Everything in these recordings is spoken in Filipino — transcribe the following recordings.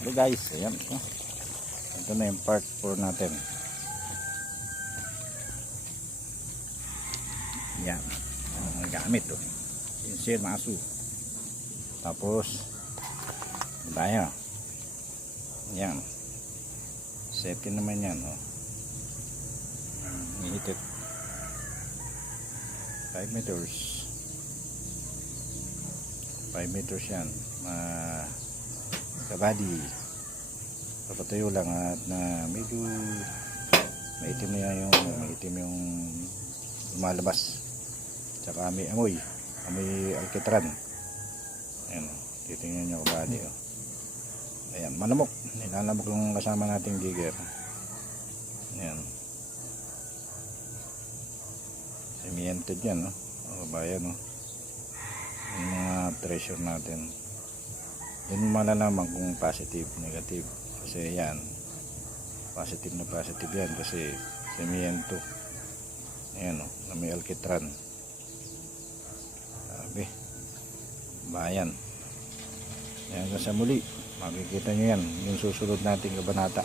Hello guys, ayan. Ito na yung part 4 natin. Yan. Ang gamit to. Pinsir, maso. Tapos tayo. Yan. Setting naman yan. Ihitit. 5 meters. 5 meters yan. Kabady. Papatayo lang at na medyo maitim na yung lumalabas. Tsaka may amoy alkitran. Ayan, titingnan nyo kabady. Ayan, malamok. Nilalamok yung kasama nating digger. Ayan. Semiented yan, no? Bayan, no? Yung mga treasure natin. Yun malalaman kung positive, negative. Kasi yan, positive na positive yan kasi semiento. Ayan, na may alkitran. Sabi, bayan. Yan, sa muli makikita nyo yan yung susunod nating kabanata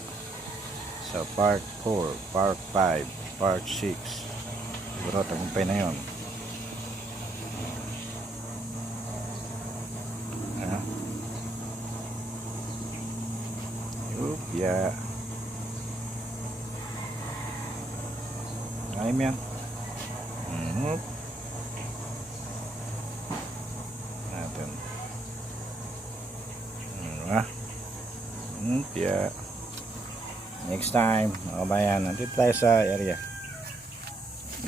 sa part 4, part 5, part 6. Siguro tagumpay na yun. Ya, ayam yan. Natin. Ya. Next time, mga kabayan, nandito tayo sa area.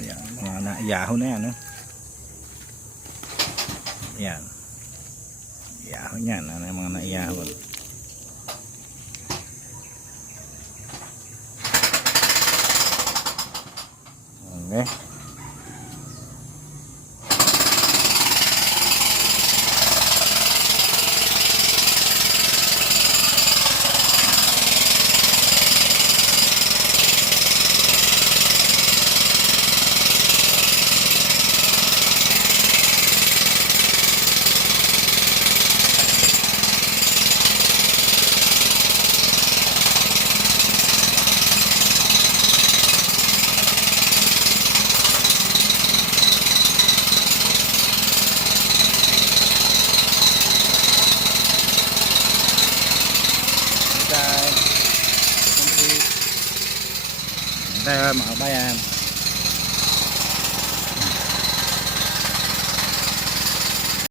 Yan, mga naiyahon na yan, no? Yan. Iyahon yan, ano yung mga naiyahon. Okay. Tayo mga kabayan.